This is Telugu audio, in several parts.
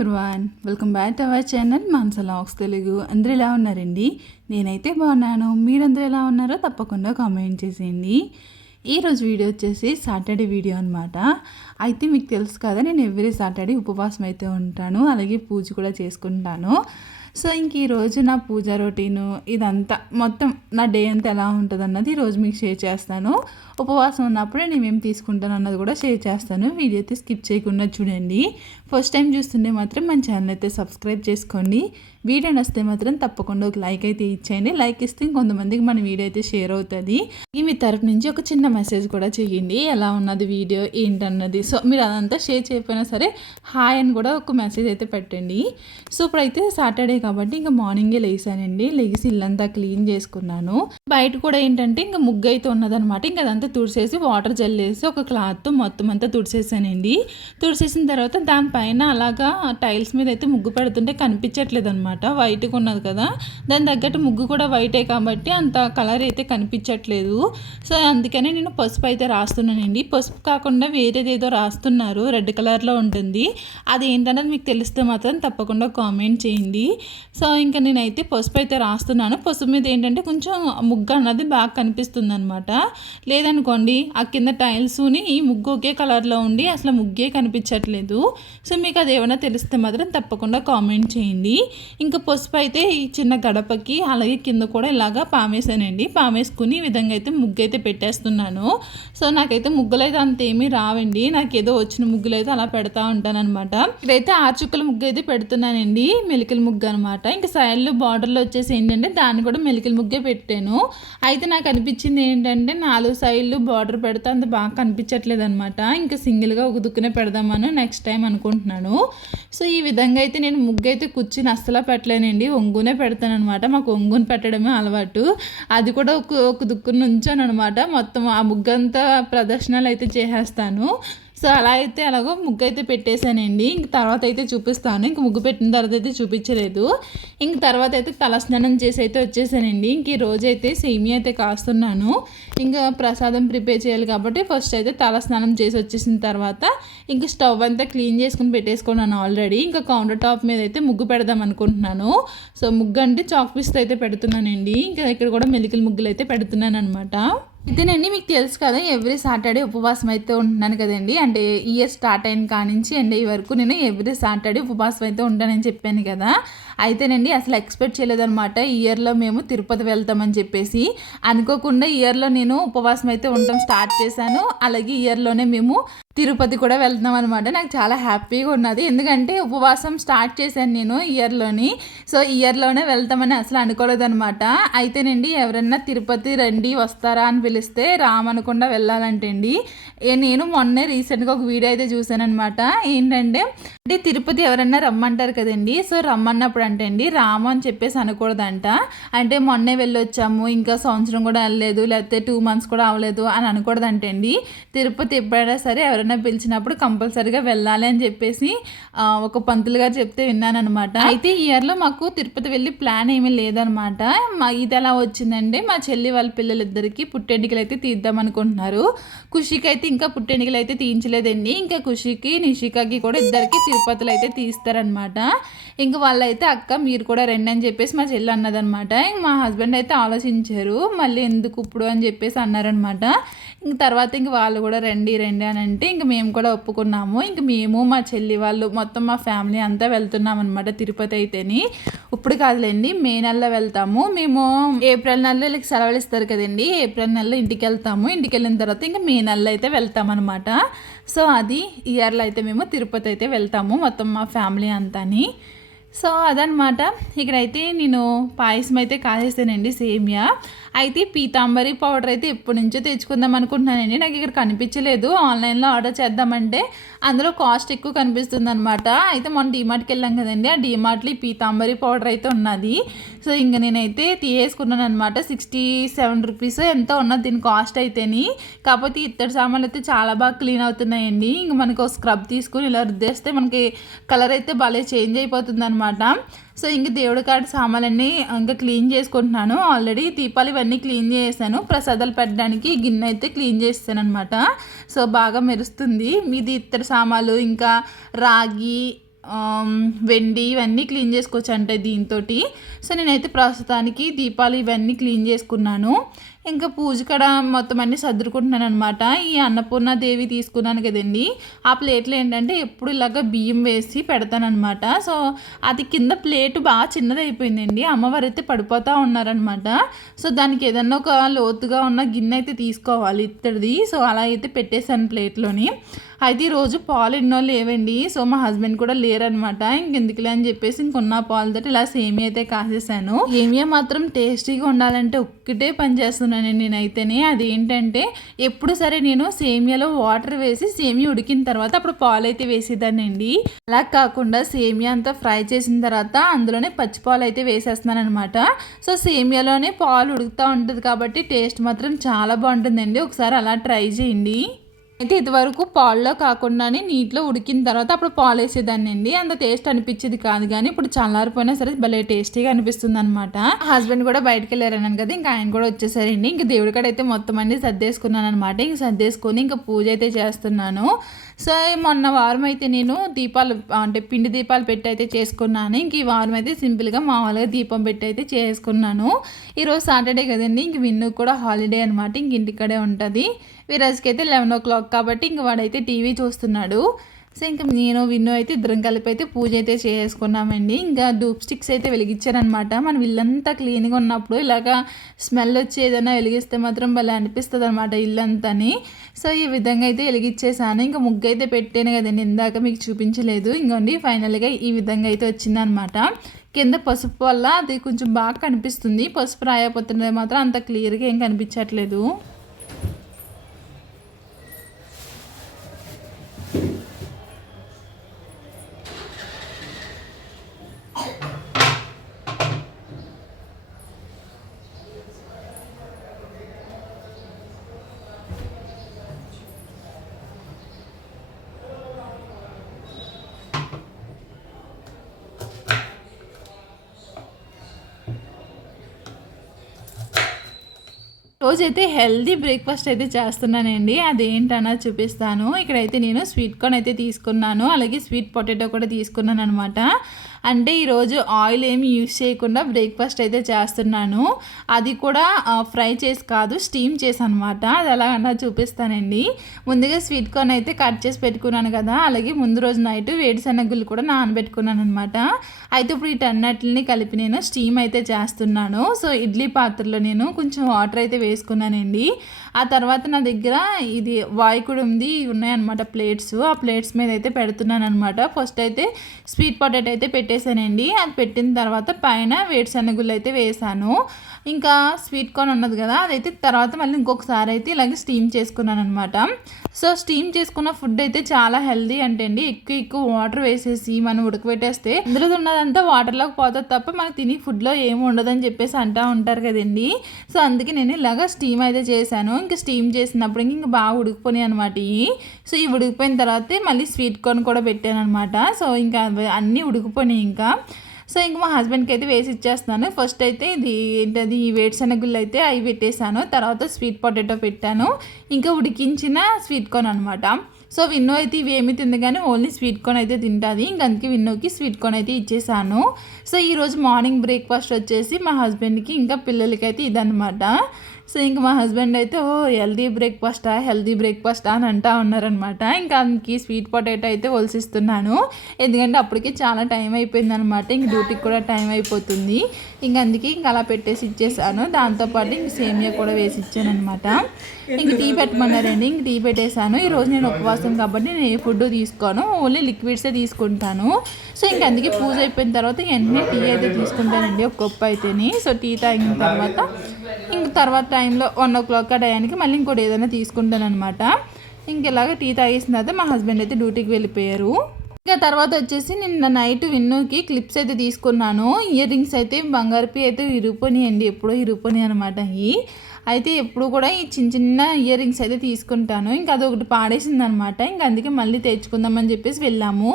Everyone welcome back to our channel మాన్సలాక్స్ Telugu అందరూ ఎలా ఉన్నారండి? నేనైతే బాగున్నాను. మీరందరూ ఎలా ఉన్నారో తప్పకుండా కామెంట్ చేసేయండి. ఈరోజు వీడియో వచ్చేసి సాటర్డే వీడియో అనమాట అయితే మీకు తెలుసు కదా నేను ఎవ్రీ సాటర్డే ఉపవాసం అయితే ఉంటాను. అలాగే పూజ కూడా చేసుకుంటాను. సో ఇంక ఈరోజు నా పూజ రొటీను ఇదంతా మొత్తం నా డే అంతా ఎలా ఉంటుంది అన్నది ఈరోజు మీకు షేర్ చేస్తాను. ఉపవాసం ఉన్నప్పుడు నేను ఏం తీసుకుంటాను అన్నది కూడా షేర్ చేస్తాను. వీడియో అయితే స్కిప్ చేయకుండా చూడండి. ఫస్ట్ టైం చూస్తుంటే మాత్రం మన ఛానల్ అయితే సబ్స్క్రైబ్ చేసుకోండి. వీడియో నచ్చితే మాత్రం తప్పకుండా ఒక లైక్ అయితే ఇచ్చేయండి. లైక్ ఇస్తే ఇంకొంతమందికి మన వీడియో అయితే షేర్ అవుతుంది. ఈ మీ తరపు నుంచి ఒక చిన్న మెసేజ్ కూడా చేయండి. ఎలా ఉన్నది వీడియో ఏంటన్నది. సో మీరు అదంతా షేర్ చేయకపోయినా సరే హాయ్ అని కూడా ఒక మెసేజ్ అయితే పెట్టండి. సో ఇప్పుడైతే సాటర్డే కాబట్టి ఇంకా మార్నింగే లేసానండి. లేచి ఇల్లంతా క్లీన్ చేసుకున్నాను. బయట కూడా ఏంటంటే ఇంకా ముగ్గు అయితే ఉన్నదనమాట ఇంకా అదంతా తుడిసేసి వాటర్ జల్లేసి ఒక క్లాత్తో మొత్తం అంతా తుడిసేసానండి. తుడిసేసిన తర్వాత దానిపైన అలాగా టైల్స్ మీద అయితే ముగ్గు పెడుతుంటే కనిపించట్లేదు అనమాట అనమాట వైట్గా ఉన్నది కదా. దాని తగ్గట్టు ముగ్గు కూడా వైటే కాబట్టి అంత కలర్ అయితే కనిపించట్లేదు. సో అందుకనే నేను పసుపు అయితే రాస్తున్నానండి. పసుపు కాకుండా వేరేది ఏదో రాస్తున్నారు. రెడ్ కలర్లో ఉంటుంది. అది ఏంటన్నది మీకు తెలిస్తే మాత్రం తప్పకుండా కామెంట్ చేయండి. సో ఇంకా నేనైతే పసుపు అయితే రాస్తున్నాను. పసుపు మీద ఏంటంటే కొంచెం ముగ్గు అన్నది బాగా కనిపిస్తుంది అనమాట లేదనుకోండి ఆ కింద టైల్స్ని ఈ ముగ్గు ఒకే కలర్లో ఉండి అసలు ముగ్గే కనిపించట్లేదు. సో మీకు అది ఏమైనా తెలిస్తే మాత్రం తప్పకుండా కామెంట్ చేయండి. ఇంకా పసుపు అయితే ఈ చిన్న గడపకి అలాగే కింద కూడా ఇలాగా పామేశానండి. పామేసుకుని ఈ విధంగా అయితే ముగ్గు అయితే పెట్టేస్తున్నాను. సో నాకైతే ముగ్గులు అయితే అంతేమీ రావండి. నాకు ఏదో వచ్చిన ముగ్గులు అయితే అలా పెడతా ఉంటానన్నమాట. ఇదైతే ఆర్చుక్కల ముగ్గు అయితే పెడుతున్నానండి. మెలికల ముగ్గు అనమాట ఇంకా సైడ్లో బార్డర్లో వచ్చేసి ఏంటంటే దాన్ని కూడా మెలికల ముగ్గే పెట్టాను. అయితే నాకు అనిపించింది ఏంటంటే నాలుగు సైడ్లు బార్డర్ పెడితే అంత బాగా కనిపించట్లేదు అనమాట ఇంకా సింగిల్గా ఒక దుక్కునే పెడదామని నెక్స్ట్ టైం అనుకుంటున్నాను. సో ఈ విధంగా అయితే నేను ముగ్గు అయితే కూర్చుని అస్సలు పెట్టలేనండి. ఒంగునే పెడతాను అనమాట మాకు ఒంగుని పెట్టడమే అలవాటు. అది కూడా ఒక ఒక దుక్కును నుంచాను అనమాట మొత్తం ఆ ముగ్గంతా ప్రదర్శనలు అయితే చేసేస్తాను. సో అలా అయితే అలాగో ముగ్గు అయితే పెట్టేశానండి. ఇంక తర్వాత అయితే చూపిస్తాను. ఇంక ముగ్గు పెట్టిన తర్వాత అయితే చూపించలేదు. ఇంక తర్వాత అయితే తలస్నానం చేసి అయితే వచ్చేసానండి. ఇంక ఈ రోజు అయితే సేమియా అయితే కాస్తున్నాను. ఇంకా ప్రసాదం ప్రిపేర్ చేయాలి కాబట్టి ఫస్ట్ అయితే తలస్నానం చేసి వచ్చేసిన తర్వాత ఇంక స్టవ్ అంతా క్లీన్ చేసుకుని పెట్టేసుకున్నాను ఆల్రెడీ. ఇంకా కౌంటర్ టాప్ మీద అయితే ముగ్గు పెడదాం అనుకుంటున్నాను. సో ముగ్గు అంటే చాక్ పీస్తో అయితే పెడుతున్నానండి. ఇంకా ఇక్కడ కూడా మెలికల ముగ్గులు అయితే పెడుతున్నాను అనమాట ఇదేనండి మీకు తెలుసు కదా ఎవ్రీ సాటర్డే ఉపవాసం అయితే ఉంటున్నాను కదండి. అంటే ఇయర్ స్టార్ట్ అయిన కానించి అండ్ ఈ వరకు నేను ఎవ్రీ సాటర్డే ఉపవాసం అయితే ఉంటానని చెప్పాను కదా. అయితేనండి అసలు ఎక్స్పెక్ట్ చేయలేదన్నమాట. ఇయర్లో మేము తిరుపతి వెళ్తామని చెప్పేసి. అనుకోకుండా ఇయర్లో నేను ఉపవాసం అయితే ఉండటం స్టార్ట్ చేశాను. అలాగే ఇయర్లోనే మేము తిరుపతి కూడా వెళ్తున్నాం అనమాట నాకు చాలా హ్యాపీగా ఉన్నది. ఎందుకంటే ఉపవాసం స్టార్ట్ చేశాను నేను ఇయర్లోని. సో ఇయర్లోనే వెళ్తామని అసలు అనుకోలేదనమాట అయితేనండి ఎవరన్నా తిరుపతి రండి వస్తారా అని పిలిస్తే రామనకుండా వెళ్ళాలంటండి. నేను మొన్నే రీసెంట్గా ఒక వీడియో అయితే చూశాను అనమాట ఏంటంటే అంటే తిరుపతి ఎవరన్నా రమ్మంటారు కదండి. సో రమ్మన్నప్పుడు అంటే అండి రాము అని చెప్పేసి అనకూడదంట. అంటే మొన్నే వెళ్ళొచ్చాము ఇంకా సంవత్సరం కూడా వెళ్ళలేదు లేకపోతే టూ మంత్స్ కూడా అవ్వలేదు అని అనకూడదంటే అండి. తిరుపతి ఎప్పుడైనా సరే ఎవరైనా పిలిచినప్పుడు కంపల్సరీగా వెళ్ళాలి అని చెప్పేసి ఒక పంతులు గారు చెప్తే విన్నానమాట అయితే ఈ ఇయర్లో మాకు తిరుపతి వెళ్ళి ప్లాన్ ఏమీ లేదనమాట మా ఇది ఎలా వచ్చిందంటే మా చెల్లి వాళ్ళ పిల్లలిద్దరికి పుట్టెంటికలు అయితే తీద్దాం అనుకుంటున్నారు. ఖుషికి అయితే ఇంకా పుట్టెంటికలు అయితే తీయించలేదండి. ఇంకా ఖుషికి నిషికాకి కూడా ఇద్దరికి తిరుపతిలో అయితే తీస్తారనమాట ఇంక వాళ్ళైతే అక్క మీరు కూడా రండి అని చెప్పేసి మా చెల్లి అన్నదనమాట. ఇంక మా హస్బెండ్ అయితే ఆలోచించారు మళ్ళీ ఎందుకు ఇప్పుడు అని చెప్పేసి అన్నారనమాట. ఇంక తర్వాత ఇంక వాళ్ళు కూడా రండి రండి అని అంటే ఇంక మేము కూడా ఒప్పుకున్నాము. ఇంక మేము మా చెల్లి వాళ్ళు మొత్తం మా ఫ్యామిలీ అంతా వెళ్తున్నాం అనమాట తిరుపతి అయితేని. ఇప్పుడు కాదులేండి మే నెలలో వెళ్తాము. మేము ఏప్రిల్ నెలలో వీళ్ళకి సెలవులు ఇస్తారు కదండి ఏప్రిల్ నెలలో ఇంటికి వెళ్తాము. ఇంటికి వెళ్ళిన తర్వాత ఇంకా మే నెలలో అయితే వెళ్తామన్నమాట సో అది ఇయర్లో అయితే మేము తిరుపతి అయితే వెళ్తాము మొత్తం మా ఫ్యామిలీ అంతాని. సో అదనమాట ఇక్కడైతే నేను పాయసం అయితే కాసేసానండి సేమియా. అయితే పీతాంబరి పౌడర్ అయితే ఎప్పటి నుంచో తెచ్చుకుందాం అనుకుంటున్నానండి. నాకు ఇక్కడ కనిపించలేదు. ఆన్లైన్లో ఆర్డర్ చేద్దామంటే అందులో కాస్ట్ ఎక్కువ కనిపిస్తుంది అనమాట అయితే మొన్న డీమార్ట్కి వెళ్ళాం కదండి. ఆ డీమార్ట్లో ఈ పీతాంబరి పౌడర్ అయితే ఉన్నది. సో ఇంక నేనైతే తీసేసుకున్నాను అనమాట సిక్స్టీ సెవెన్ రూపీస్ ఎంతో ఉన్నది దీని కాస్ట్ అయితేని. కాకపోతే ఇత్తడి సామాన్లు అయితే చాలా బాగా క్లీన్ అవుతున్నాయండి. ఇంక మనకు స్క్రబ్ తీసుకుని ఇలా రుద్దేస్తే మనకి కలర్ అయితే భలే చేంజ్ అయిపోతుంది అనమాట సో ఇంక దేవుడి కాడ సామాన్లన్నీ ఇంకా క్లీన్ చేసుకుంటున్నాను. ఆల్రెడీ దీపాలు ఇవన్నీ క్లీన్ చేశాను ప్రసాదాలు పెట్టడానికి గిన్నె అయితే క్లీన్ చేస్తాను అనమాట సో బాగా మెరుస్తుంది. మీది ఇత్తడి సామాన్లు ఇంకా రాగి వెండి ఇవన్నీ క్లీన్ చేసుకోవచ్చు అంటే దీంతో సో నేనైతే ప్రస్తుతానికి దీపాలు ఇవన్నీ క్లీన్ చేసుకున్నాను. ఇంకా పూజ కడ మొత్తం అన్ని సర్దుకుంటున్నాను అనమాట ఈ అన్నపూర్ణ దేవి తీసుకున్నాను కదండి. ఆ ప్లేట్లో ఏంటంటే ఎప్పుడు ఇలాగ బియ్యం వేసి పెడతానమాట సో అది కింద ప్లేట్ బాగా చిన్నదైపోయిందండి. అమ్మవారు అయితే పడిపోతూ ఉన్నారనమాట సో దానికి ఏదన్నా ఒక లోతుగా ఉన్న గిన్నె అయితే తీసుకోవాలి ఇత్తడిది. సో అలా అయితే పెట్టేశాను ప్లేట్లోని. అయితే ఈరోజు పాలు ఎన్నో లేవండి. సో మా హస్బెండ్ కూడా లేరనమాట ఇంకెందుకులే అని చెప్పేసి ఇంకొన్న పాలతో ఇలా సేమియా అయితే కాసేసాను. సేమియా మాత్రం టేస్టీగా ఉండాలంటే ఒక్కటే పని చేస్తున్నానండి నేనైతేనే. అదేంటంటే ఎప్పుడు సరే నేను సేమియాలో వాటర్ వేసి సేమియా ఉడికిన తర్వాత అప్పుడు పాలు అయితే వేసేదానండి అలా కాకుండా సేమియా అంతా ఫ్రై చేసిన తర్వాత అందులోనే పచ్చి పాలు అయితే వేసేస్తున్నాను అనమాట సో సేమియాలోనే పాలు ఉడుకుతూ ఉంటుంది కాబట్టి టేస్ట్ మాత్రం చాలా బాగుంటుందండి. ఒకసారి అలా ట్రై చేయండి. అయితే ఇదివరకు పాల్లో కాకుండానే నీటిలో ఉడికిన తర్వాత అప్పుడు పాలు వేసేదాన్ని అండి అంత టేస్ట్ అనిపించేది కాదు కానీ ఇప్పుడు చల్లారిపోయినా సరే భలే టేస్టీగా అనిపిస్తుంది అనమాట హస్బెండ్ కూడా బయటకు వెళ్ళారన్నాను కదా ఇంకా ఆయన కూడా వచ్చేసారండి. ఇంకా దేవుడి కాడ అయితే మొత్తం అన్ని సర్దేసుకున్నాను అనమాట ఇంక సర్దేసుకొని ఇంకా పూజ అయితే చేస్తున్నాను. సో మొన్న వారం అయితే నేను దీపాలు అంటే పిండి దీపాలు పెట్టి అయితే చేసుకున్నాను. ఇంక ఈ వారం అయితే సింపుల్గా మామూలుగా దీపం పెట్టి అయితే చేసుకున్నాను. ఈరోజు సాటర్డే కదండి ఇంక విన్ను కూడా హాలిడే అనమాట ఇంక ఇంటికడే ఉంటుంది. విరాజ్కి అయితే లెవెన్ ఓ క్లాక్ కాబట్టి ఇంక వాడైతే టీవీ చూస్తున్నాడు. సో ఇంకా నేను విన్ను అయితే ఇద్దరం కలిపి అయితే పూజ అయితే చేసుకున్నామండి. ఇంకా డూప్ స్టిక్స్ అయితే వెలిగించారనమాట మనం ఇల్లంతా క్లీన్గా ఉన్నప్పుడు ఇలాగా స్మెల్ వచ్చి ఏదైనా వెలిగిస్తే మాత్రం భలే అనిపిస్తుంది అనమాట ఇల్లంతాని. సో ఈ విధంగా అయితే వెలిగించేసాను. ఇంకా ముగ్గు అయితే పెట్టాను కదండి. ఇందాక మీకు చూపించలేదు. ఇంకోండి ఫైనల్గా ఈ విధంగా అయితే వచ్చిందనమాట కింద పసుపు వల్ల అది కొంచెం బాగా కనిపిస్తుంది. పసుపు రాయపోతున్నది మాత్రం అంత క్లియర్గా ఏం కనిపించట్లేదు. రోజైతే హెల్దీ బ్రేక్ఫాస్ట్ అయితే చేస్తున్నానండి. అదేంటన్నది చూపిస్తాను. ఇక్కడైతే నేను స్వీట్ కార్న్ అయితే తీసుకున్నాను. అలాగే స్వీట్ పొటాటో కూడా తీసుకున్నాను అనమాట అంటే ఈరోజు ఆయిల్ ఏమి యూస్ చేయకుండా బ్రేక్ఫాస్ట్ అయితే చేస్తున్నాను. అది కూడా ఫ్రై చేసి కాదు స్టీమ్ చేసి అనమాట అది ఎలాగన్నా చూపిస్తానండి. ముందుగా స్వీట్ కార్న్ అయితే కట్ చేసి పెట్టుకున్నాను కదా. అలాగే ముందు రోజు నైట్ వేడిశనగలు కూడా నానబెట్టుకున్నాను అనమాట అయితే ఇప్పుడు వీటన్నిటిని కలిపి నేను స్టీమ్ అయితే చేస్తున్నాను. సో ఇడ్లీ పాత్రలో నేను కొంచెం వాటర్ అయితే వేసుకున్నానండి. ఆ తర్వాత నా దగ్గర ఇది వాయికుడు ఉంది ఉన్నాయన్నమాట ప్లేట్స్. ఆ ప్లేట్స్ మీద అయితే పెడుతున్నాను అనమాట ఫస్ట్ అయితే స్వీట్ పొటాటో అయితే పెట్టేశానండి. అది పెట్టిన తర్వాత పైన వేడిశనగులు అయితే వేసాను ఇంకా స్వీట్ కార్న్ ఉన్నది కదా అదైతే తర్వాత మళ్ళీ ఇంకొకసారి అయితే ఇలాగే స్టీమ్ చేసుకున్నాను అనమాట సో స్టీమ్ చేసుకున్న ఫుడ్ అయితే చాలా హెల్దీ అంటే అండి. ఎక్కువ ఎక్కువ వాటర్ వేసేసి మనం ఉడకబెట్టేస్తే ఇందులో ఉన్నదంతా వాటర్లోకి పోతుంది తప్ప మనకు తిని ఫుడ్లో ఏమి ఉండదని చెప్పేసి అంటూ ఉంటారు కదండి. సో అందుకే నేను ఇలాగ స్టీమ్ అయితే చేశాను. ఇంకా స్టీమ్ చేసినప్పుడు ఇంకా బాగా ఉడికిపోయినాయి అనమాట ఇవి సో ఇవి ఉడికిపోయిన తర్వాత మళ్ళీ స్వీట్ కార్న్ కూడా పెట్టాను అనమాట సో ఇంకా అవి అన్నీ ఉడికిపోయినాయి ఇంకా. సో ఇంక మా హస్బెండ్కి అయితే వేసి ఇచ్చేస్తున్నాను. ఫస్ట్ అయితే ఇది ఏంటది ఈ వేడిశనగుళ్ళు అయితే అవి పెట్టేశాను. తర్వాత స్వీట్ పొటాటో పెట్టాను. ఇంకా ఉడికించిన స్వీట్ కార్న్ అనమాట సో విన్నో అయితే ఇవి ఏమి తింది కానీ ఓన్లీ స్వీట్ కార్న్ అయితే తింటుంది. ఇంక అందుకే విన్నోకి స్వీట్ కార్న్ అయితే ఇచ్చేసాను. సో ఈరోజు మార్నింగ్ బ్రేక్ఫాస్ట్ వచ్చేసి మా హస్బెండ్కి ఇంకా పిల్లలకి అయితే ఇదనమాట సో ఇంక మా హస్బెండ్ అయితే ఓ హెల్దీ బ్రేక్ఫాస్టా? హెల్దీ బ్రేక్ఫాస్టా? అని అంటా ఉన్నారనమాట ఇంకా అందుకే స్వీట్ పొటాటో అయితే ఒలిసిస్తున్నాను. ఎందుకంటే అప్పటికి చాలా టైం అయిపోయింది అనమాట ఇంక డ్యూటీకి కూడా టైం అయిపోతుంది. ఇంక అందుకే ఇంక అలా పెట్టేసి ఇచ్చేసాను. దాంతోపాటు ఇంక సేమియా కూడా వేసి ఇచ్చాను అనమాట ఇంక టీ పెట్టమన్నారండి. ఇంక టీ పెట్టేశాను. ఈరోజు నేను ఉపవాసం కాబట్టి నేను ఏ ఫుడ్ తీసుకోను. ఓన్లీ లిక్విడ్సే తీసుకుంటాను. సో ఇంక అందుకే పూజ అయిపోయిన తర్వాత వెంటనే టీ అయితే తీసుకుంటానండి. ఒక కప్పు అయితేని. సో టీ తాగిన తర్వాత ఇంక తర్వాత టైంలో వన్ ఓ క్లాక్ ఆ టయానికి మళ్ళీ ఇంకోటి ఏదైనా తీసుకుంటాను అనమాట ఇంకెలాగ టీ తాగేసిన తర్వాత మా హస్బెండ్ అయితే డ్యూటీకి వెళ్ళిపోయారు. ఇంకా తర్వాత వచ్చేసి నిన్న నైట్ విన్నుకి క్లిప్స్ అయితే తీసుకున్నాను. ఇయర్ రింగ్స్ అయితే బంగారుపి అయితే ఇరుపునియండి ఎప్పుడో ఇరుపుని అనమాట ఈ. అయితే ఎప్పుడు కూడా ఈ చిన్న చిన్న ఇయర్ రింగ్స్ అయితే తీసుకుంటాను. ఇంకా అది ఒకటి పాడేసింది అనమాట ఇంకా అందుకే మళ్ళీ తెచ్చుకుందామని చెప్పేసి వెళ్ళాము.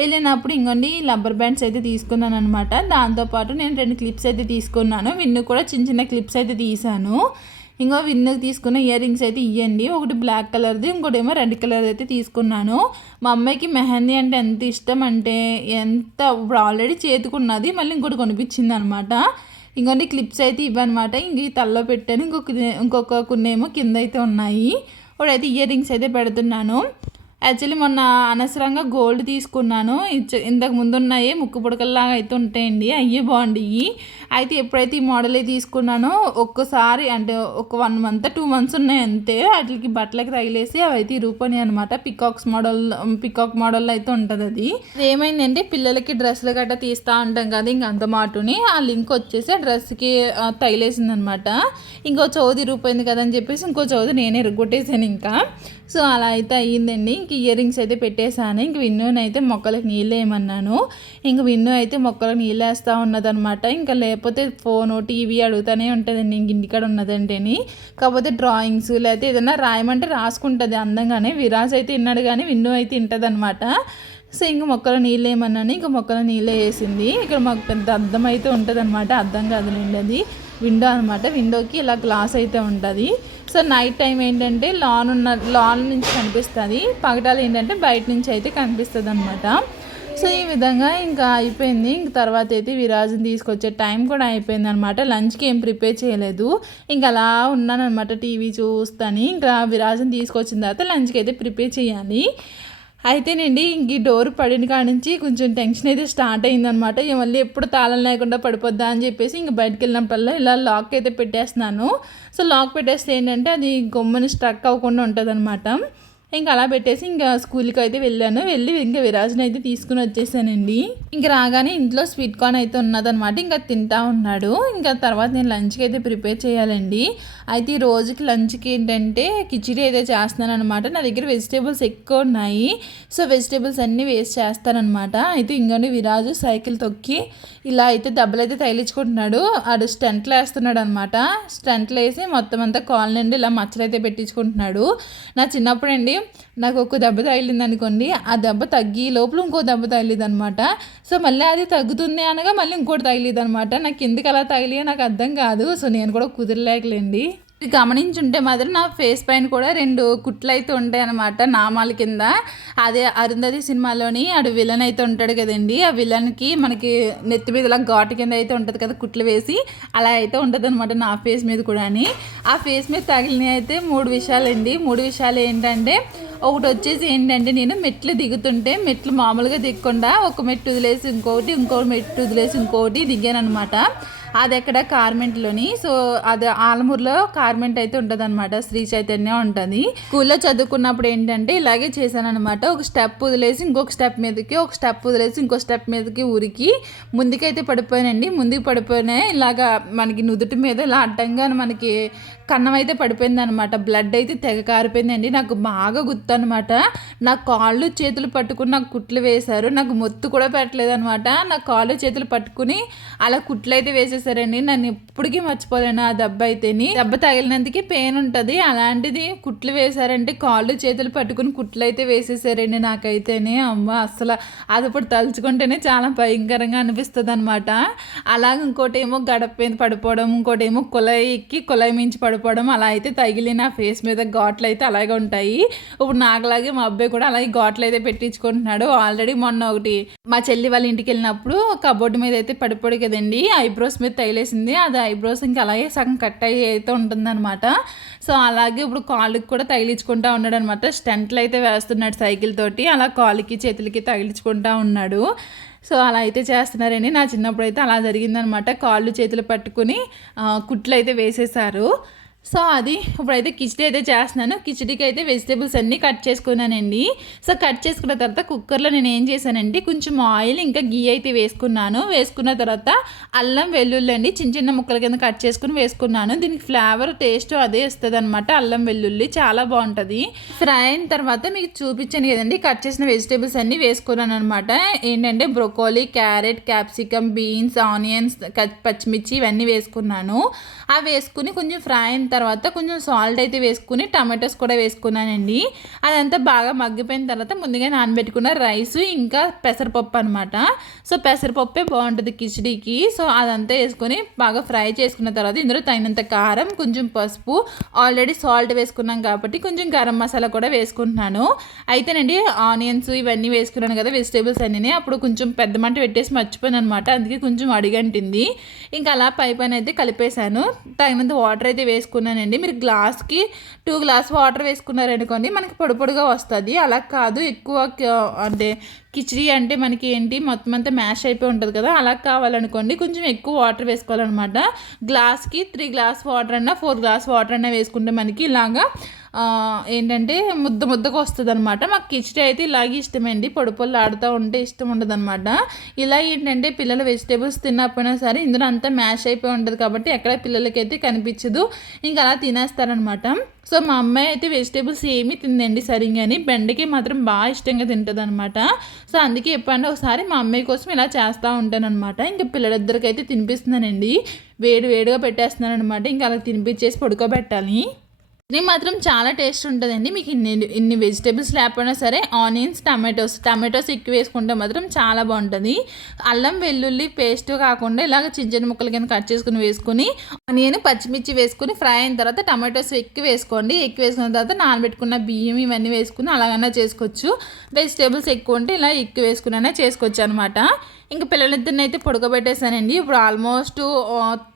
వెళ్ళినప్పుడు ఇంకోండి రబ్బర్ బ్యాండ్స్ అయితే తీసుకున్నాను అనమాట దాంతోపాటు నేను రెండు క్లిప్స్ అయితే తీసుకున్నాను. విన్ను కూడా చిన్న చిన్న క్లిప్స్ అయితే తీసాను ఇంకో విన్నుకి తీసుకున్న ఇయర్ రింగ్స్ అయితే ఇవ్వండి ఒకటి బ్లాక్ కలర్ది ఇంకోటి ఏమో రెడ్ కలర్ అయితే తీసుకున్నాను. మా అమ్మాయికి మెహందీ అంటే ఎంత ఇష్టం అంటే ఎంత ఇప్పుడు ఆల్రెడీ చేతుకున్నది మళ్ళీ ఇంకోటి కొనిపించింది అనమాట ఇంకొన్ని క్లిప్స్ అయితే ఇవ్వనమాట. ఇంక ఈ తల్లో పెట్టాను. ఇంకొక ఇంకొక కొన్ని ఏమో కింద అయితే ఉన్నాయి. ఇప్పుడైతే ఇయర్ రింగ్స్ అయితే పెడుతున్నాను. యాక్చువల్లీ మొన్న అనవసరంగా గోల్డ్ తీసుకున్నాను. ఇంతకు ముందు ఉన్నాయి ముక్కు పుడకల్లాగా అయితే ఉంటాయండి. అయ్యే బాగుండేవి అయితే ఎప్పుడైతే ఈ మోడలే తీసుకున్నానో ఒక్కసారి అంటే ఒక వన్ మంత్ టూ మంత్స్ ఉన్నాయి అంతే. వాటికి బట్టలకి తగిలేసి అవి అయితే ఇరుగుపోయినాయి అనమాట పికాక్స్ మోడల్ పికాక్ మోడల్ అయితే ఉంటుంది అది. ఏమైందంటే పిల్లలకి డ్రెస్సులు గట్రా తీస్తూ ఉంటాం కదా ఇంక అంత మాటుని. ఆ లింక్ వచ్చేసి ఆ డ్రెస్కి తగిలేసింది అనమాట ఇంకో చౌది రూపాయింది కదా అని చెప్పేసి ఇంకో చౌది నేనే ఇరగొట్టేసాను ఇంకా. సో అలా అయితే అయ్యిందండి. ఇంక ఇయర్ రింగ్స్ అయితే పెట్టేశాను. ఇంక విన్నోని అయితే మొక్కలకు నీళ్ళు వేయమన్నాను. ఇంక విన్ను అయితే మొక్కలకు నీళ్ళు వేస్తూ ఉన్నదనమాట ఇంకా లేకపోతే ఫోను టీవీ అడుగుతూనే ఉంటుందండి. ఇంక ఇంటికాడ ఉన్నదంటేని. కాకపోతే డ్రాయింగ్స్ లేకపోతే ఏదైనా రాయమంటే రాసుకుంటుంది అందంగానే. విరాజ్ అయితే విన్నాడు కానీ విన్ను అయితే వింటుంది సో ఇంక మొక్కలు నీళ్ళు వేయమన్నాను. ఇంక మొక్కలు నీళ్ళే వేసింది. ఇక్కడ మాకు పెద్ద అద్దం అయితే ఉంటుంది అనమాట అద్దం కాదులేండి అది. విండో అనమాట విండోకి ఇలా గ్లాస్ అయితే ఉంటుంది. సో నైట్ టైం ఏంటంటే లాన్ ఉన్న లాన్ నుంచి కనిపిస్తుంది. పగటాలు ఏంటంటే బయట నుంచి అయితే కనిపిస్తుంది అనమాట సో ఈ విధంగా ఇంకా అయిపోయింది. ఇంక తర్వాత అయితే విరాజుని తీసుకొచ్చే టైం కూడా అయిపోయింది అనమాట లంచ్కి ఏం ప్రిపేర్ చేయలేదు. ఇంకా అలా ఉన్నానమాట టీవీ చూస్తాను. ఇంకా విరాజుని తీసుకొచ్చిన తర్వాత లంచ్కి అయితే ప్రిపేర్ చేయాలి. అయితేనండి ఇంక ఈ డోర్ పడిన కాడ నుంచి కొంచెం టెన్షన్ అయితే స్టార్ట్ అయిందనమాట మళ్ళీ ఎప్పుడు తాళం లేకుండా పడిపోద్దా అని చెప్పేసి ఇంక బయటకు వెళ్ళినప్పుడల్లా ఇలా లాక్ అయితే పెట్టేస్తున్నాను. సో లాక్ పెట్టేస్తే ఏంటంటే అది గొమ్మని స్ట్రక్ అవ్వకుండా ఉంటుంది అనమాట ఇంకా అలా పెట్టేసి ఇంకా స్కూల్కి అయితే వెళ్ళాను. వెళ్ళి ఇంకా విరాజ్ని అయితే తీసుకుని వచ్చేసానండి. ఇంకా రాగానే ఇంట్లో స్వీట్ కార్న్ అయితే ఉన్నదనమాట ఇంకా తింటా ఉన్నాడు. ఇంకా తర్వాత నేను లంచ్కి అయితే ప్రిపేర్ చేయాలండి. అయితే ఈ రోజుకి లంచ్కి ఏంటంటే కిచిడి అయితే చేస్తున్నాను అనమాట నా దగ్గర వెజిటేబుల్స్ ఎక్కువ ఉన్నాయి. సో వెజిటేబుల్స్ అన్నీ వేస్ట్ చేస్తానమాట అయితే ఇంకోటి విరాజు సైకిల్ తొక్కి ఇలా అయితే దెబ్బలు అయితే తగిలించుకుంటున్నాడు. ఆడు స్టంట్లు వేస్తున్నాడు అనమాట స్టంట్లు వేసి మొత్తం అంతా కాల్ నుండి ఇలా మచ్చలు అయితే పెట్టించుకుంటున్నాడు. నా చిన్నప్పుడు అండి నాకు ఒక దెబ్బ తగిలింది అనుకోండి ఆ దెబ్బ తగ్గి లోపల ఇంకో దెబ్బ తగిలింది అనమాట సో మళ్ళీ అది తగ్గుతుంది అనగా మళ్ళీ ఇంకోటి తగిలింది అనమాట నాకు ఎందుకు అలా తగిలియో నాకు అర్థం కాదు. సో నేను కూడా కుదరలేకలేండి. గమనించుంటే మాత్రం నా ఫేస్ పైన కూడా రెండు కుట్లు అయితే ఉంటాయి అనమాట నామాల కింద. అదే అరుంధతి సినిమాలోని ఆడు విలన్ అయితే ఉంటాడు కదండి. ఆ విలన్కి మనకి నెత్తి మీద ఇలా ఘాటు కింద అయితే ఉంటుంది కదా కుట్లు వేసి. అలా అయితే ఉంటుంది అనమాట నా ఫేస్ మీద కూడా అని ఆ ఫేస్ మీద తగిలినవి అయితే మూడు విషయాలండి. మూడు విషయాలు ఏంటంటే ఒకటి వచ్చేసి ఏంటంటే నేను మెట్లు దిగుతుంటే మెట్లు మామూలుగా దిగకుండా ఒక మెట్టు వదిలేసి ఇంకోటి ఇంకో మెట్టు వదిలేసి ఇంకోటి దిగాను అనమాట అది ఎక్కడ కార్మెంట్లోని? సో అది ఆలమూరులో కార్మెంట్ అయితే ఉంటుంది అనమాట శ్రీ చైతన్య ఉంటుంది. స్కూల్లో చదువుకున్నప్పుడు ఏంటంటే ఇలాగే చేశాను అనమాట ఒక స్టెప్ వదిలేసి ఇంకొక స్టెప్ మీదకి ఒక స్టెప్ వదిలేసి ఇంకో స్టెప్ మీదకి ఉరికి ముందుకైతే పడిపోయానండి. ముందుకు పడిపోయినాయి ఇలాగా మనకి నుదుటి మీద ఇలా అడ్డంగా మనకి కన్నం అయితే పడిపోయింది అనమాట బ్లడ్ అయితే తెగ కారిపోయిందండి. నాకు బాగా గుర్తు అనమాట నా కాళ్ళు చేతులు పట్టుకుని నాకు కుట్లు వేశారు. నాకు మొత్తు కూడా పెట్టలేదు అనమాట నా కాళ్ళు చేతులు పట్టుకుని అలా కుట్లు అయితే వేసేసారండి. నన్ను ఎప్పటికీ మర్చిపోలేను ఆ దెబ్బ అయితేని. దెబ్బ తగిలినందుకే పెయిన్ ఉంటుంది. అలాంటిది కుట్లు వేశారంటే కాళ్ళు చేతులు పట్టుకుని కుట్లు అయితే వేసేసారండి నాకైతేనే. అమ్మ అసలు అది ఇప్పుడు తలుచుకుంటేనే చాలా భయంకరంగా అనిపిస్తుంది అనమాట అలాగ ఇంకోటేమో గడప మీద పడిపోవడం ఇంకోటేమో కులాయి కుళాయి ఎక్కి కులాయి మించి పడిపోవడం అలా అయితే తగిలి నా ఫేస్ మీద ఘాట్లు అయితే అలాగే ఉంటాయి. ఇప్పుడు నాకులాగే మా అబ్బాయి కూడా అలాగే ఘాట్లు అయితే పెట్టించుకుంటున్నాడు. ఆల్రెడీ మొన్న ఒకటి మా చెల్లి వాళ్ళ ఇంటికి వెళ్ళినప్పుడు కబోర్డు మీద అయితే పడిపోడు కదండి. ఐబ్రోస్ మీద తగిలేసింది. అది ఐబ్రోస్ ఇంకా అలాగే సగం కట్ అయ్యి అయితే ఉంటుందన్నమాట. సో అలాగే ఇప్పుడు కాళ్ళకి కూడా తగిలించుకుంటా ఉన్నాడు అనమాట స్టంట్లు అయితే వేస్తున్నాడు సైకిల్ తోటి. అలా కాలుకి చేతులకి తగిలించుకుంటా ఉన్నాడు. సో అలా అయితే చేస్తున్నారని నా చిన్నప్పుడు అయితే అలా జరిగిందనమాట కాళ్ళు చేతులు పట్టుకుని కుట్లు అయితే వేసేసారు సో అది ఇప్పుడైతే కిచిడి అయితే చేస్తున్నాను. కిచిడికి అయితే వెజిటేబుల్స్ అన్నీ కట్ చేసుకున్నానండి. సో కట్ చేసుకున్న తర్వాత కుక్కర్లో నేను ఏం చేశానంటే కొంచెం ఆయిల్ ఇంకా గీ అయితే వేసుకున్నాను. వేసుకున్న తర్వాత అల్లం వెల్లుల్లి అండి చిన్న చిన్న ముక్కల కింద కట్ చేసుకుని వేసుకున్నాను. దీనికి ఫ్లేవర్ టేస్ట్ అదే ఇస్తుంది అనమాట అల్లం వెల్లుల్లి చాలా బాగుంటుంది. ఫ్రై అయిన తర్వాత మీకు చూపించాను కదండి కట్ చేసిన వెజిటేబుల్స్ అన్నీ వేసుకున్నాను అనమాట ఏంటంటే broccoli carrot capsicum beans onions పచ్చిమిర్చి ఇవన్నీ వేసుకున్నాను. అవి వేసుకుని కొంచెం ఫ్రై అయిన తర్వాత కొంచెం సాల్ట్ అయితే వేసుకుని టమాటోస్ కూడా వేసుకున్నానండి. అదంతా బాగా మగ్గిపోయిన తర్వాత ముందుగా నానబెట్టుకున్న రైస్ ఇంకా పెసరపప్పు అనమాట సో పెసరపప్పే బాగుంటుంది కిచడీకి. సో అదంతా వేసుకొని బాగా ఫ్రై చేసుకున్న తర్వాత ఇందులో తగినంత కారం కొంచెం పసుపు ఆల్రెడీ సాల్ట్ వేసుకున్నాం కాబట్టి కొంచెం గరం మసాలా కూడా వేసుకుంటున్నాను. అయితేనండి ఆనియన్స్ ఇవన్నీ వేసుకున్నాను కదా వెజిటేబుల్స్ అన్నీ అప్పుడు కొంచెం పెద్ద మంట పెట్టేసి మర్చిపోయాను అనమాట అందుకే కొంచెం అడిగంటింది. ఇంకా అలా పై పైన అయితే కలిపేశాను. తగినంత వాటర్ అయితే వేసుకున్నానండి మీరు గ్లాస్కి టూ గ్లాస్ వాటర్ వేసుకున్నారనుకోండి మనకి పొడి పొడిగా వస్తుంది. అలా కాదు ఎక్కువ అంటే కిచిడి అంటే మనకి ఏంటి మొత్తం అంతా మ్యాష్ అయిపోయి ఉంటుంది కదా అలా కావాలనుకోండి కొంచెం ఎక్కువ వాటర్ వేసుకోవాలన్నమాట. గ్లాస్కి త్రీ గ్లాస్ వాటర్ అన్నా ఫోర్ గ్లాస్ వాటర్ అన్నా వేసుకుంటే మనకి ఇలాగా ఏంటంటే ముద్ద ముద్దకు వస్తుంది అనమాట మాకు కిచిడి అయితే ఇలాగే ఇష్టమండి. పొడి పొల్లు ఆడుతూ ఉంటే ఇష్టం ఉండదు అనమాట ఇలా ఏంటంటే పిల్లలు వెజిటేబుల్స్ తిన్నప్పుడైనా సరే ఇందులో అంతా మ్యాష్ అయిపోయి ఉంటుంది కాబట్టి ఎక్కడ పిల్లలకైతే కనిపించదు. ఇంకా అలా తినేస్తారనమాట సో మా అమ్మాయి అయితే వెజిటేబుల్స్ ఏమీ తిందండి సరిగ్గాని. బెండకి మాత్రం బాగా ఇష్టంగా తింటుంది అనమాట సో అందుకే ఎప్పుడన్నా ఒకసారి మా అమ్మాయి కోసం ఇలా చేస్తూ ఉంటానన్నమాట. ఇంకా పిల్లలిద్దరికైతే తినిపిస్తున్నానండి. వేడి వేడిగా పెట్టేస్తున్నాను అనమాట ఇంకా అలా తినిపించేసి పడుకోబెట్టాలి. ఇది మాత్రం చాలా టేస్ట్ ఉంటుందండి. మీకు ఇన్ని ఇన్ని వెజిటేబుల్స్ లేకపోయినా సరే ఆనియన్స్ టమాటోస్ టమాటోస్ ఎక్కువ వేసుకుంటే మాత్రం చాలా బాగుంటుంది. అల్లం వెల్లుల్లి పేస్ట్ కాకుండా ఇలాగ చిన్న చిన్న ముక్కలు కింద కట్ చేసుకుని వేసుకుని ఆనియన్ పచ్చిమిర్చి వేసుకుని ఫ్రై అయిన తర్వాత టమాటోస్ ఎక్కువ వేసుకోండి. ఎక్కువ వేసుకున్న తర్వాత నానబెట్టుకున్న బియ్యం ఇవన్నీ వేసుకుని అలాగైనా చేసుకోవచ్చు. వెజిటేబుల్స్ ఎక్కువ ఉంటే ఇలా ఎక్కువ వేసుకున్నా చేసుకోవచ్చు అనమాట ఇంకా పిల్లలిద్దరిని అయితే పడుకోబెట్టేశానండి. ఇప్పుడు ఆల్మోస్ట్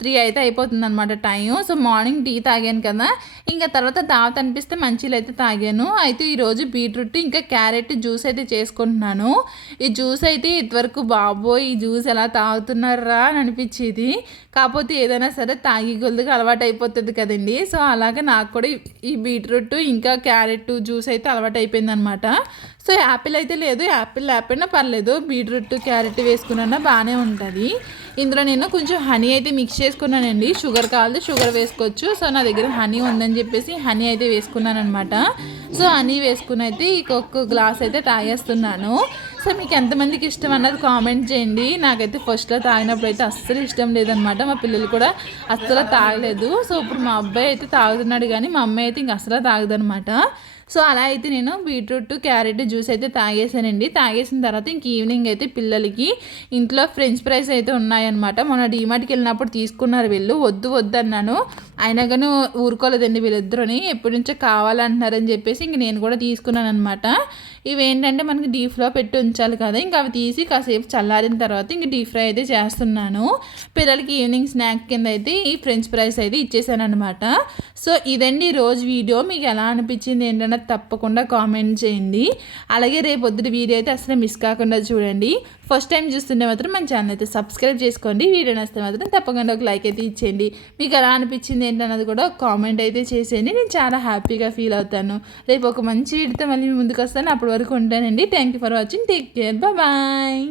త్రీ అయితే అయిపోతుంది అనమాట టైం సో మార్నింగ్ టీ తాగాను కదా. ఇంకా తర్వాత తాత అనిపిస్తే మంచిలు అయితే తాగాను. అయితే ఈరోజు బీట్రూట్ ఇంకా క్యారెట్ జ్యూస్ అయితే చేసుకుంటున్నాను. ఈ జ్యూస్ అయితే ఇదివరకు బాబోయ్ ఈ జ్యూస్ ఎలా తాగుతున్నారా అని అనిపించేది. కాకపోతే ఏదైనా సరే తాగి గొల్దుగా అలవాటు అయిపోతుంది కదండి. సో అలాగే నాకు కూడా ఈ బీట్రూట్ ఇంకా క్యారెట్ జ్యూస్ అయితే అలవాటు అయిపోయింది అనమాట సో యాపిల్ అయితే లేదు. యాపిల్ లేకపోయినా పర్లేదు. బీట్రూట్ క్యారెట్ వేసుకున్నా బాగానే ఉంటుంది. ఇందులో నేను కొంచెం హనీ అయితే మిక్స్ చేసుకున్నానండి. షుగర్ కావాలి షుగర్ వేసుకోవచ్చు. సో నా దగ్గర హనీ ఉందని చెప్పేసి హనీ అయితే వేసుకున్నాను అనమాట సో హనీ వేసుకుని అయితే ఇంకొక గ్లాస్ అయితే తాగేస్తున్నాను. సో మీకు ఎంతమందికి ఇష్టం అన్నది కామెంట్ చేయండి. నాకైతే ఫస్ట్లో తాగినప్పుడు అయితే అస్సలు ఇష్టం లేదనమాట మా పిల్లలు కూడా అస్సలు తాగలేదు. సో ఇప్పుడు మా అబ్బాయి అయితే తాగుతున్నాడు కానీ మా అమ్మాయి అయితే ఇంక అస్సలు తాగదనమాట సో అలా అయితే నేను బీట్రూట్ క్యారెట్ జ్యూస్ అయితే తాగేసానండి తాగేసిన తర్వాత ఇంక ఈవినింగ్ అయితే పిల్లలకి ఇంట్లో ఫ్రెంచ్ ఫ్రైస్ అయితే ఉన్నాయన్నమాట. మొన్న డీమార్ట్కి వెళ్ళినప్పుడు తీసుకున్నారు వీళ్ళు. వద్దు వద్దు అన్నాను. అయినా కానీ ఊరుకోలేదండి వీళ్ళిద్దరుని. ఎప్పటి నుంచో కావాలంటున్నారని చెప్పేసి ఇంక నేను కూడా తీసుకున్నాను అనమాట ఇవి ఏంటంటే మనకి డీప్ ఫ్రై పెట్టి ఉంచాలి కదా. ఇంకా అవి తీసి కాసేపు చల్లారిన తర్వాత ఇంక డీప్ ఫ్రై అయితే చేస్తున్నాను. పిల్లలకి ఈవినింగ్ స్నాక్ కింద అయితే ఈ ఫ్రెంచ్ ఫ్రైస్ అయితే ఇచ్చేసాను అనమాట సో ఇదండి రోజు వీడియో మీకు ఎలా అనిపించింది ఏంటంటే తప్పకుండా కామెంట్ చేయండి. అలాగే రేపు పొద్దున వీడియో అయితే అసలు మిస్ కాకుండా చూడండి. ఫస్ట్ టైం చూస్తుంటే మాత్రం మన ఛానల్ అయితే సబ్స్క్రైబ్ చేసుకోండి. వీడియో నచ్చితే మాత్రం తప్పకుండా ఒక లైక్ అయితే ఇచ్చేయండి. మీకు ఎలా అనిపించింది ఏంటన్నది కూడా కామెంట్ అయితే చేసేయండి. నేను చాలా హ్యాపీగా ఫీల్ అవుతాను. రేపు ఒక మంచి వీడితో మళ్ళీ ముందుకు వస్తాను. అప్పటి వరకు ఉంటానండి. Thank you for watching take care bye